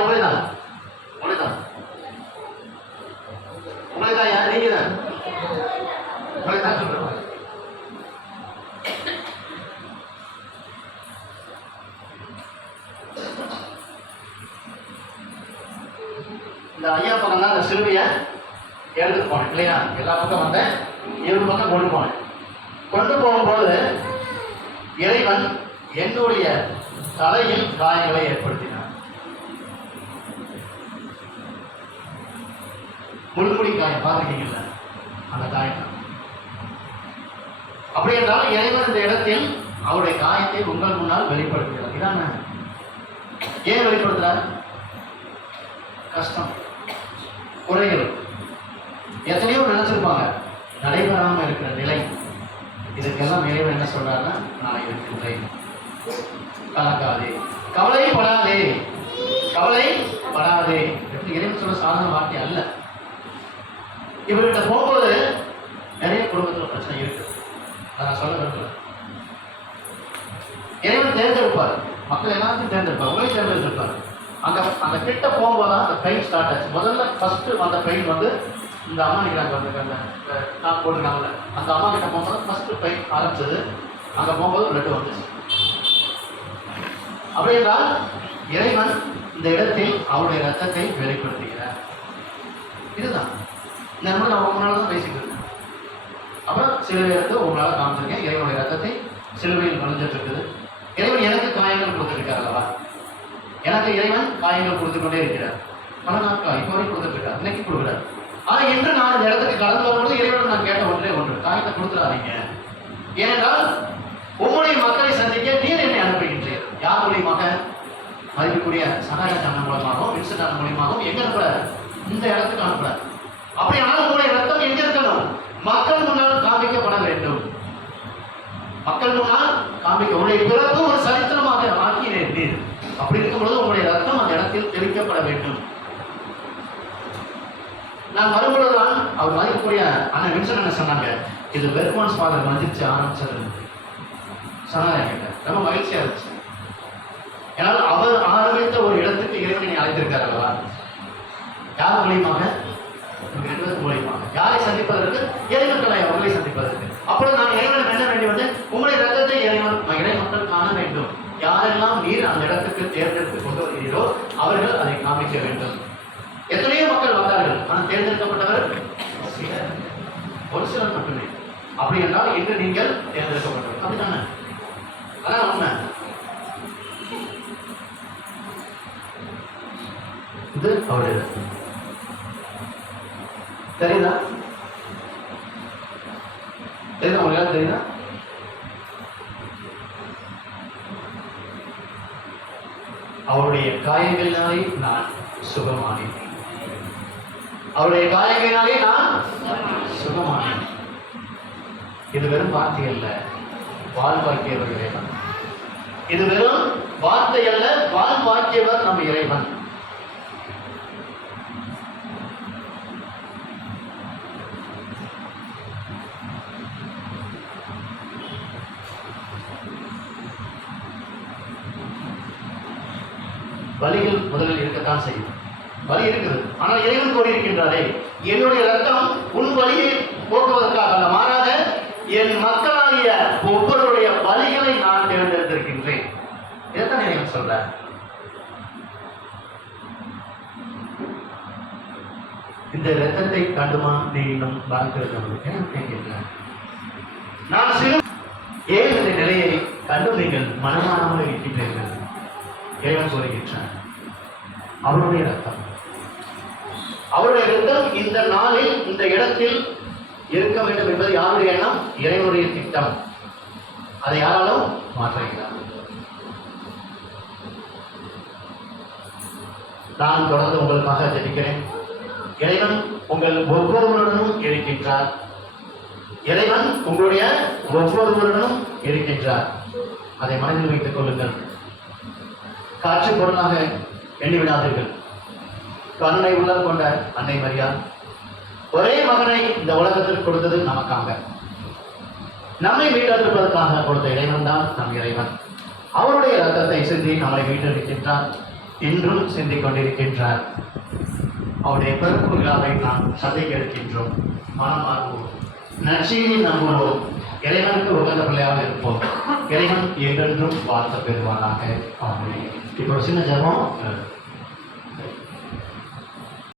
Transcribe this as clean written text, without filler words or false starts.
உங்களே தான் உங்களே தான் உங்களே தான் யார் நீங்க தான் உங்களே தான் சொல்றேன். இந்த ஐயா பக்கம் தான் அந்த சிலுவையை எடுத்துட்டு போனேன் இல்லையா? எல்லா பக்கம் வந்தேன், 7 பக்கம் கொண்டு போனேன். கொண்டு போகும்போது இறைவன் என்னுடைய தலையில் காயங்களை ஏற்படுத்தினார். முள்முடி காயம் பார்த்துருக்கீங்கல்ல, அந்த காயம். அப்படி என்றால் இறைவன் இந்த இடத்தில் அவருடைய காயத்தை உங்கள் முன்னால் வெளிப்படுத்துகிறார். இதான ஏன் வெளிப்படுத்துறார்? கஷ்டம், குறைகள் எத்தனையோ நினைச்சிருப்பாங்க, நடைபெறாமல் இருக்கிற நிலை. இதுக்கெல்லாம் இறைவன் என்ன சொல்றாருன்னா, நான் இருக்கின்றேன், கலக்காதே, கவலைப்படாதே, கவலைப்படாதே. இறைவன் சொல்ற சாதாரண வார்த்தை அல்ல. இவர்கிட்ட போகும்போது நிறைய குடும்பத்தில் பிரச்சனை இருக்கு, அதை நான் சொல்ல விரும்புகிறேன். இறைவன் தேர்ந்தெடுப்பார், மக்கள் எல்லாத்தையும் தேர்ந்தெடுப்பார், உங்களையும் தேர்ந்தெடுப்பார். அந்த கிட்ட போகும்போது தான் அந்த பெயின் ஸ்டார்ட் ஆச்சு. முதல்ல ஃபர்ஸ்ட் அந்த பெயின் வந்து இந்த அம்மா நிற்கிறாங்க, அந்த நான் போட்டுருக்காங்கல்ல, அந்த அம்மா கிட்ட போகும்போது ஃபர்ஸ்ட் பெயின் ஆரம்பிச்சது. அங்கே போகும்போது பிளட் வந்துச்சு. அப்படி என்றால் இறைவன் இந்த இடத்தில் அவருடைய ரத்தத்தை வெளிப்படுத்துகிறார். இதுதான் இந்த நம்ம உங்களால தான் பேசிக்கிட்டு இருக்கோம். அப்புறம் சிலுவை எடுத்து உங்களால் காமிச்சிருக்கேன், இறைவனுடைய ரத்தத்தை சிலுவையில் நுழைஞ்சிட்டு இருக்குது. இறைவன் எனக்கு காயங்கள் கொடுத்துருக்கார் அல்லவா? எனக்கு இறைவன் காயங்கள் கொடுத்து கொண்டே இருக்கிறார். பல நாட்கள் இப்போ வரைக்கும் கொடுத்துட்டு இருக்கார், இன்னைக்கு கொடுக்குறார். ஆனால் இன்று நான் இந்த இடத்துக்கு கலந்து வரும்போது இறைவன் நான் கேட்ட ஒன்றே ஒன்று, காயத்தை கொடுத்துடாதீங்க. ஏனென்றால் உங்களுடைய மக்களை சந்திக்க நீர் என்னை அனுப்புகின்றீர். யார் மூலியமாக? மதிப்புக்குரிய சகாயம் அண்ணன் மூலமாகவும் வின்சென்ட் அண்ணன் மூலியமாகவும் எங்க அனுப்புறாரு? இந்த இடத்துக்கு அனுப்புறாரு. அப்படியானால் உங்களுடைய ரத்தம் எங்க இருக்கணும்? மக்கள் முன்னால் காண்பிக்கப்பட வேண்டும். மக்கள் முன்னால் காண்பிக்க, உங்களுடைய பிறப்பு ஒரு சரித்திரமாக ஆக்கினீர். அப்படி இருக்கும்பொழுது உங்களுடைய ரத்தம் அந்த இடத்தில் தெரிவிக்கப்பட வேண்டும். நான் வரும்பொழுதுதான் அவர் மதிப்புக்குரிய அண்ணன் வின்சென்ட் என்ன சொன்னாங்க, இது வெர்மான்ஸ் ஃபாதர் மதிச்சு ஆரம்பிச்சது சொன்னாங்க. என்கிட்ட ரொம்ப மகிழ்ச்சியா இருந்துச்சு. ஏன்னால் அவர் ஆரம்பித்த ஒரு இடத்துக்கு இறைவனை அழைத்திருக்கார் அல்லவா? யார் மூலியமாக? மூலியமாக. யாரை சந்திப்பதற்கு? இறைவன்களை அவர்களை சந்திப்பதற்கு. அப்பொழுது நான் இறைவன் என்ன வேண்டி வந்து, உங்களுடைய ரத்தத்தை இறை மக்கள் காண வேண்டும். யாரெல்லாம் நீர் அந்த இடத்துக்கு தேர்ந்தெடுத்து கொண்டு வருகிறீரோ அவர்கள் அதை காமிக்க வேண்டும். எத்தனையோ மக்கள் வந்தார்கள், ஆனால் தேர்ந்தெடுக்கப்பட்டவர் ஒரு சிலர் மட்டுமே. அப்படி என்றால் இன்று நீங்கள் தேர்ந்தெடுக்கப்பட்டவர். அப்படித்தானே? அதான் உண்மை. இது அவருடைய ரத்தம். தெரியுதா? தெரியுதா? உங்களுக்கு தெரியுதா? அவருடைய காயங்களினாலே நான் சுகமானேன். அவருடைய காயங்களினாலே நான் சுகமானேன். இது வெறும் வார்த்தை அல்ல, வாழ்வாக்கியவர் இறைவன். இது வெறும் வார்த்தை அல்ல, வாழ்வாக்கியவர் நம் இறைவன். வலிகள் முதலில் இருக்கத்தான் செய்யும், வலி இருக்குது. ஆனால் இறைவன் கூறி இருக்கின்றாரே, என்னுடைய ரத்தம் உன் வலியை போக்குவதற்காக அல்ல, மாறாக என் மக்களாகிய ஒவ்வொருடைய வலிகளை நான் தேர்ந்தெடுத்திருக்கின்றேன். இதைத்தான் இறைவன் சொல்ற. இந்த ரத்தத்தை கண்டுமா நீ இன்னும் வாழ்க்கிறது கேட்கின்றேன். நான் சிறு ஏன் இந்த நிலையை கண்டு நீங்கள் மனமானமாக இருக்கின்றீர்கள்? இறைவன் கூறுகின்றார், அவருடைய ரத்தம், அவருடைய ரத்தம் இந்த நாளில் இந்த இடத்தில் இருக்க வேண்டும் என்பது யாருடைய எண்ணம்? இறைவனுடைய திட்டம். அதை யாராலும் மாற்றுகிறார். நான் தொடர்ந்து உங்களுக்காக ஜெபிக்கிறேன். இறைவன் உங்கள் ஒவ்வொருவருடனும் இருக்கின்றார். இறைவன் உங்களுடைய ஒவ்வொருவருடனும் இருக்கின்றார். அதை மனதில் வைத்துக் கொள்ளுங்கள். காட்சி பொருளாக எண்ணிவிடாதீர்கள். கருணை உள்ளம் கொண்ட அன்னை மரியாள் ஒரே மகனை இந்த உலகத்திற்கு கொடுத்தது நமக்காக, நம்மை மீட்டெடுப்பதற்காக கொடுத்த இறைவன் தான் நம் இறைவன். அவருடைய ரத்தத்தை சிந்தி நம்மை மீட்டெடுக்கின்றார். இன்றும் சிந்திக் கொண்டிருக்கின்றார். அவருடைய பிறப்பு விழாவை நாம் சந்தைக்கு எடுக்கின்றோம். மனமாகுவோம், நற்செய்தியை நம்புவோம், இறைவனுக்கு உகந்த பிள்ளையாக இருப்போம். இறைவன் என்றென்றும் வாழ்த்த பெறுவானாக. ஆமென். இப்போ ஒரு சின்ன ஜெபம்.